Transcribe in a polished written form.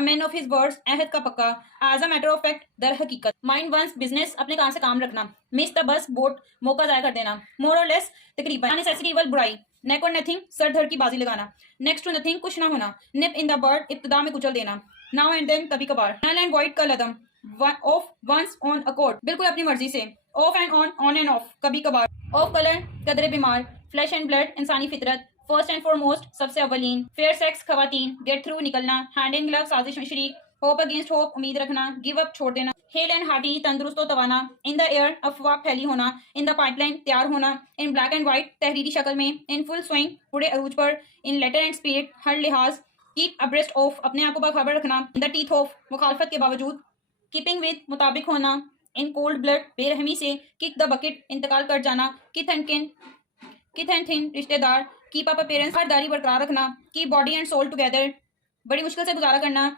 Main of his words عہد کا پکا. As a matter of fact در حقیقت. مائنڈ ونس بزنس اپنے کام سے کام رکھنا. مس دا بس بوٹ موقع ضائع کر دینا. مور اور لیس تقریباً. نیسیسری ول برائی. نیک اور نتھنگ سر دھڑ کی بازی لگانا. نیکسٹ ٹو نتھنگ کچھ نہ ہونا. نپ ان دا برڈ ابتدا میں کچل دینا. ناؤ اینڈ دین کبھی کبھار. نل اینڈ وائڈ کل عدم. آف ونس آن اکارڈ بالکل اپنی مرضی سے. Of and on and of کبھی کبھار. آف کلر قدرے بیمار. فلیش اینڈ بلڈ انسانی فطرت. فرسٹ اینڈ فارموسٹ سب سے اولین. فیئر سیکس خواتین. گیٹ تھرو نکلنا. ہینڈ ان گلو سازش میں شریک. ہوپ اگینسٹ ہوپ امید رکھنا. گیو اپ چھوڑ دینا. ہیل اینڈ ہارٹی تندرست و توانا. ان دا ایئر افواہ پھیلی ہونا. ان دا پائپ لائن تیار ہونا. ان بلیک اینڈ وائٹ تحریری شکل میں. ان فل سوئنگ پورے عروج پر. ان لیٹر اینڈ اسپرٹ ہر لحاظ. کیپ ابریسٹ آف اپنے آپ کو باخبر رکھنا. ان دا ٹیتھ آف مخالفت کے باوجود. کیپنگ ود مطابق ہونا. ان کولڈ بلڈ بے رحمی سے. کک دا بکٹ انتقال کر جانا. کتھ اینڈ تھن رشتہ دار. کیپ اپ اپیرنس خارداری برقرار رکھنا. Keep body and soul together بڑی مشکل سے گزارا کرنا.